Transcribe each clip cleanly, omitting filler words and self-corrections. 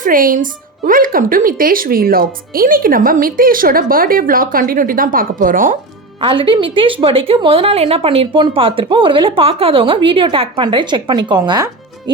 Friends, welcome to Mitesh vlogs. இன்னைக்கு நம்ம மிதேஷோட birthday vlog continuity தான் பார்க்க போகிறோம். ஆல்ரெடி மிதேஷ் பர்த்டேக்கு முதல் நாள் என்ன பண்ணியிருப்போம்னு பார்த்துருப்போம். ஒருவேளை பார்க்காதவங்க வீடியோ டேக் பண்ணுறேன், செக் பண்ணிக்கோங்க.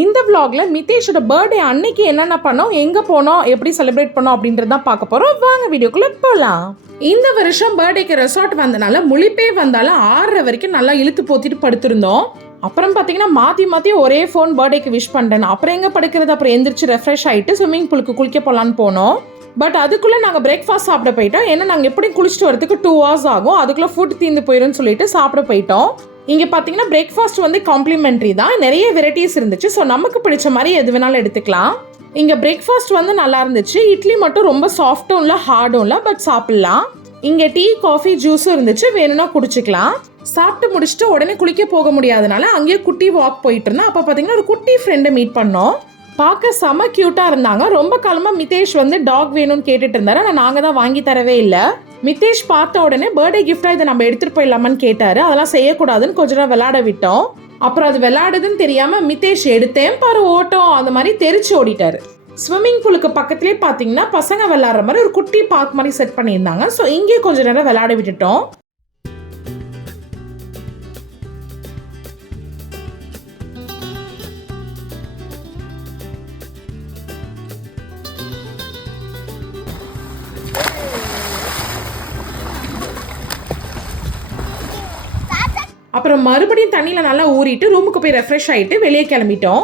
இந்த விலாகில் மிதேஷோட பர்த்டே அன்னைக்கு என்னென்ன பண்ணோம், எங்கே போனோம், எப்படி செலிப்ரேட் பண்ணோம் அப்படின்றதான் பார்க்க போகிறோம். வாங்க வீடியோக்குள்ளே போகலாம். இந்த வருஷம் பர்த்டேக்கு ரெசார்ட் வந்தனால முழிப்பே வந்தாலும் 6:30 வரைக்கும் நல்லா இழுத்து போத்திட்டு படுத்திருந்தோம். அப்புறம் பார்த்தீங்கன்னா மாற்றி ஒரே ஃபோன் பர்த்டேக்கு விஷ் பண்ணுறேன். அப்புறம் எங்கே படுக்கிறது, அப்புறம் எந்திரிச்சு ரெஃப்ரெஷ் ஆகிட்டு ஸ்விம்மிங் பூலுக்கு குளிக்க போகலான்னு போனோம். பட் அதுக்குள்ளே நாங்கள் பிரேக்ஃபாஸ்ட் சாப்பிட போயிட்டோம். ஏன்னா நாங்கள் எப்படி குளிச்சுட்டு வரதுக்கு 2 hours ஆகும், அதுக்குள்ளே ஃபுட் தீர்ந்து போயிடும்னு சொல்லிட்டு சாப்பிட போயிட்டோம். இங்கே பார்த்தீங்கன்னா பிரேக்ஃபாஸ்ட் வந்து காம்ப்ளிமெண்ட்ரி தான், நிறைய வெரைட்டிஸ் இருந்துச்சு. ஸோ நமக்கு பிடிச்ச மாதிரி எது வேணாலும் எடுத்துக்கலாம். இங்கே பிரேக்ஃபாஸ்ட் வந்து நல்லா இருந்துச்சு. இட்லி மட்டும் ரொம்ப சாஃப்ட்டும் இல்லை ஹார்டும் இல்லை, பட் சாப்பிட்லாம். இங்கே டீ, காஃபி, ஜூஸும் இருந்துச்சு, வேணும்னா குடிச்சிக்கலாம். சாப்பிட்டு முடிச்சுட்டு உடனே குளிக்க போக முடியாதனால அங்கேயே குட்டி வாக் போயிட்டு இருந்தோம். அப்போ பார்த்தீங்கன்னா ஒரு குட்டி ஃப்ரெண்டை மீட் பண்ணோம். பார்க்க செம க்யூட்டாக இருந்தாங்க. ரொம்ப காலமாக மிதேஷ் வந்து டாக் வேணும்னு கேட்டுட்டு இருந்தாரு, ஆனால் நாங்கள் தான் வாங்கி தரவே இல்லை. மிதேஷ் பார்த்த உடனே பர்த்டே கிஃப்டாக இதை நம்ம எடுத்துகிட்டு போயிடலாமான்னு கேட்டார். அதெல்லாம் செய்யக்கூடாதுன்னு கொஞ்ச நேரம் விளையாட விட்டோம். அப்புறம் அது விளையாடுதுன்னு தெரியாமல் மிதேஷ் எடுத்தேன் பாரு ஓட்டம், அந்த மாதிரி தெரிச்சு ஓடிட்டாரு. ஸ்விம்மிங் பூலுக்கு பக்கத்துலேயே பார்த்தீங்கன்னா பசங்க விளையாடுற மாதிரி ஒரு குட்டி பார்க் மாதிரி செட் பண்ணியிருந்தாங்க. ஸோ இங்கே கொஞ்ச நேரம் விளையாட விட்டுட்டோம். அப்புறம் மறுபடியும் தண்ணியில் நல்லா ஊறிட்டு ரூமுக்கு போய் ரெஃப்ரெஷ் ஆகிட்டு வெளியே கிளம்பிட்டோம்.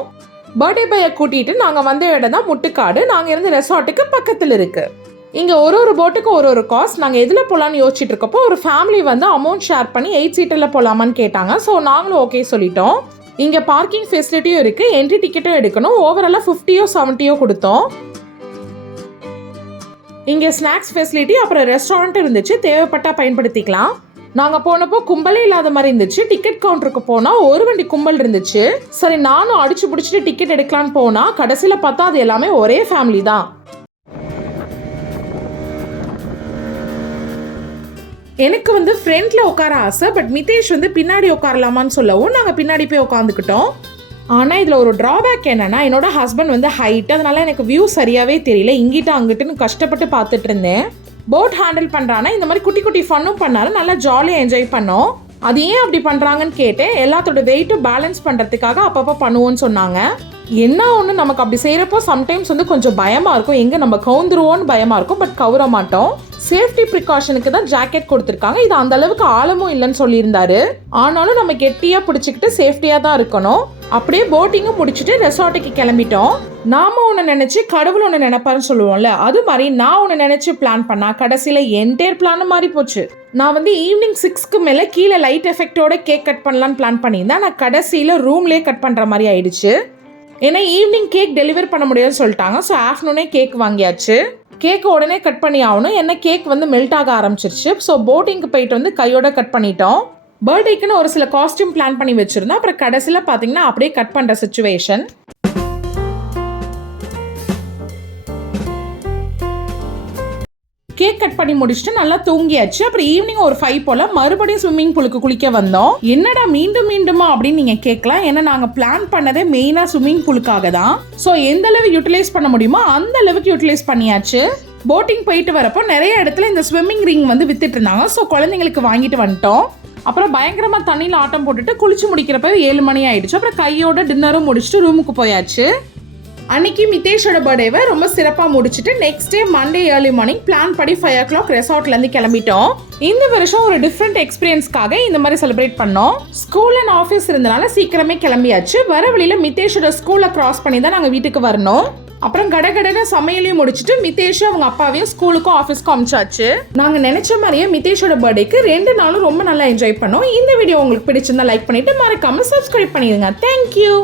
பர்த்டே பாயை கூட்டிகிட்டு நாங்கள் வந்த இடம் தான் முட்டுக்காடு. நாங்கள் இருந்த ரெசார்ட்டுக்கு பக்கத்தில் இருக்குது. இங்கே ஒரு போட்டுக்கு ஒரு காஸ்ட். நாங்கள் எதில் போகலான்னு யோசிச்சுட்டு இருக்கப்போ ஒரு ஃபேமிலி வந்து அமௌண்ட் ஷேர் பண்ணி 8 சீட்டரில் போகலாமான்னு கேட்டாங்க. ஸோ நாங்களும் ஓகே சொல்லிட்டோம். இங்கே பார்க்கிங் ஃபெசிலிட்டியும் இருக்குது, என்ட்ரி டிக்கெட்டும் எடுக்கணும். ஓவராலாக 50 or 70 கொடுத்தோம். இங்கே ஸ்நாக்ஸ் ஃபெசிலிட்டி அப்புறம் ரெஸ்டாரண்ட் இருந்துச்சு, தேவைப்பட்டால் பயன்படுத்திக்கலாம். நாங்கள் போனப்போ கும்பலே இல்லாத மாதிரி இருந்துச்சு. டிக்கெட் கவுண்டருக்கு போனால் ஒரு வண்டி கும்பல் இருந்துச்சு. சரி நானும் அடிச்சு பிடிச்சிட்டு டிக்கெட் எடுக்கலான்னு போனால் கடைசியில் பார்த்தா அது எல்லாமே ஒரே ஃபேமிலி தான். எனக்கு வந்து ஃப்ரண்ட்ல உட்கார ஆசை, பட் மிதேஷ் வந்து பின்னாடி உட்காரலாமான்னு சொல்லவும் நாங்கள் பின்னாடி போய் உட்காந்துக்கிட்டோம். ஆனால் இதில் ஒரு ட்ராபேக் என்னன்னா, என்னோட ஹஸ்பண்ட் வந்து ஹைட், அதனால எனக்கு வியூ சரியாகவே தெரியல. இங்கிட்ட அங்கிட்டுன்னு கஷ்டப்பட்டு பார்த்துட்டு இருந்தேன். போட் ஹேண்டில் பண்ணுறானா இந்த மாதிரி குட்டி குட்டி ஃபன்னும் பண்ணாரு, நல்லா ஜாலியாக என்ஜாய் பண்ணோம். அது ஏன் அப்படி பண்ணுறாங்கன்னு கேட்டேன். எல்லாத்தோட வெயிட்டும் பேலன்ஸ் பண்ணுறதுக்காக அப்பப்போ பண்ணுவோன்னு சொன்னாங்க. என்ன ஒன்று நமக்கு அப்படி செய்கிறப்போ சம்டைம்ஸ் வந்து கொஞ்சம் பயமாக இருக்கும், எங்கே நம்ம கவுந்துருவோன்னு பயமாக இருக்கும், பட் கவுர மாட்டோம். சேஃப்டி ப்ரிகாஷனுக்கு தான் ஜாக்கெட் கொடுத்துருக்காங்க. இது அந்த அளவுக்கு ஆழமும் இல்லைன்னு சொல்லியிருந்தாரு. ஆனாலும் நம்ம கெட்டியாக பிடிச்சிக்கிட்டு சேஃப்டியாக தான் இருக்கணும். அப்படியே போட்டிங்கும் முடிச்சுட்டு ரெசார்ட்டுக்கு கிளம்பிட்டோம். நாம ஒன்று நினச்சி கடவுள் ஒன்று நினைப்பாருன்னு சொல்லுவோம்ல, அது மாதிரி நான் ஒன்று நினச்சி பிளான் பண்ணா கடைசியில் என்டையர் பிளானும் மாறி போச்சு. நான் வந்து ஈவினிங் 6க்கு மேலே கீழே லைட் எஃபெக்டோட கேக் கட் பண்ணலான்னு பிளான் பண்ணியிருந்தேன். நான் கடைசியில் ரூம்லேயே கட் பண்ணுற மாதிரி ஆயிடுச்சு. ஏன்னா ஈவினிங் கேக் டெலிவர் பண்ண முடியாதுன்னு சொல்லிட்டாங்க. ஸோ ஆஃப்டர்நூனே கேக் வாங்கியாச்சு. கேக்கு உடனே கட் பண்ணி ஆகணும், என்ன கேக் வந்து மெல்ட் ஆக ஆரம்பிச்சிருச்சு. ஸோ போட்டிங்க்கு போயிட்டு வந்து கையோட கட் பண்ணிட்டோம். பர்த்டேக்குன்னு ஒரு சில காஸ்டியூம் பிளான் பண்ணி வச்சுருந்தோம். அப்புறம் கடைசியில் பார்த்தீங்கன்னா அப்படியே கட் பண்ணுற சிச்சுவேஷன். கேக் கட் பண்ணி முடிச்சுட்டு நல்லா தூங்கியாச்சு. அப்புறம் ஈவினிங் ஒரு 5 போல மறுபடியும் ஸ்விம்மிங் பூலுக்கு குளிக்க வந்தோம். என்னடா மீண்டுமா அப்படின்னு நீங்கள் கேட்கலாம். ஏன்னா நாங்கள் பிளான் பண்ணதே மெயினாக ஸ்விம்மிங் பூலுக்காக தான். ஸோ எந்த அளவு யூட்டிலைஸ் பண்ண முடியுமோ அந்த அளவுக்கு யூட்டிலைஸ் பண்ணியாச்சு. போட்டிங் போயிட்டு வரப்போ நிறைய இடத்துல இந்த ஸ்விம்மிங் ரிங் வந்து வித்துட்டு இருந்தாங்க. ஸோ குழந்தைங்களுக்கு வாங்கிட்டு வந்துட்டோம். அப்புறம் பயங்கரமாக தண்ணியில் ஆட்டம் போட்டுட்டு குளிச்சு முடிக்கிறப்ப 7 மணி ஆயிடுச்சு. அப்புறம் கையோட டின்னரும் முடிச்சுட்டு ரூமுக்கு போயாச்சு. அன்னைக்கு மிதேஷோட பர்த்டேவை ரொம்ப சிறப்பாக முடிச்சுட்டு next day Monday early morning plan படி 5 o'clock ரெசார்ட்லேருந்து கிளம்பிட்டோம். இந்த வருஷம் ஒரு டிஃப்ரெண்ட் எக்ஸ்பீரியன்ஸ்க்காக இந்த மாதிரி செலிப்ரேட் பண்ணோம். ஸ்கூல் அண்ட் ஆஃபீஸ் இருந்தனால சீக்கிரமே கிளம்பியாச்சு. வர வழியில் மிதேஷோட ஸ்கூலை கிராஸ் பண்ணி தான் நாங்கள் வீட்டுக்கு வரணும். அப்புறம் கடகடன சமையலையும் முடிச்சுட்டு மிதேஷும் அவங்க அப்பாவையும் ஸ்கூலுக்கும் ஆஃபீஸ்க்கும் அனுப்பிச்சாச்சு. நாங்கள் நினைச்ச மாதிரியே மிதேஷோட பர்த்டேக்கு 2 நாளும் ரொம்ப நல்லா என்ஜாய் பண்ணோம். இந்த வீடியோ உங்களுக்கு பிடிச்சிருந்தா லைக் பண்ணிட்டு மறக்காம சப்ஸ்கிரைப் பண்ணிடுங்க. தேங்க்யூ.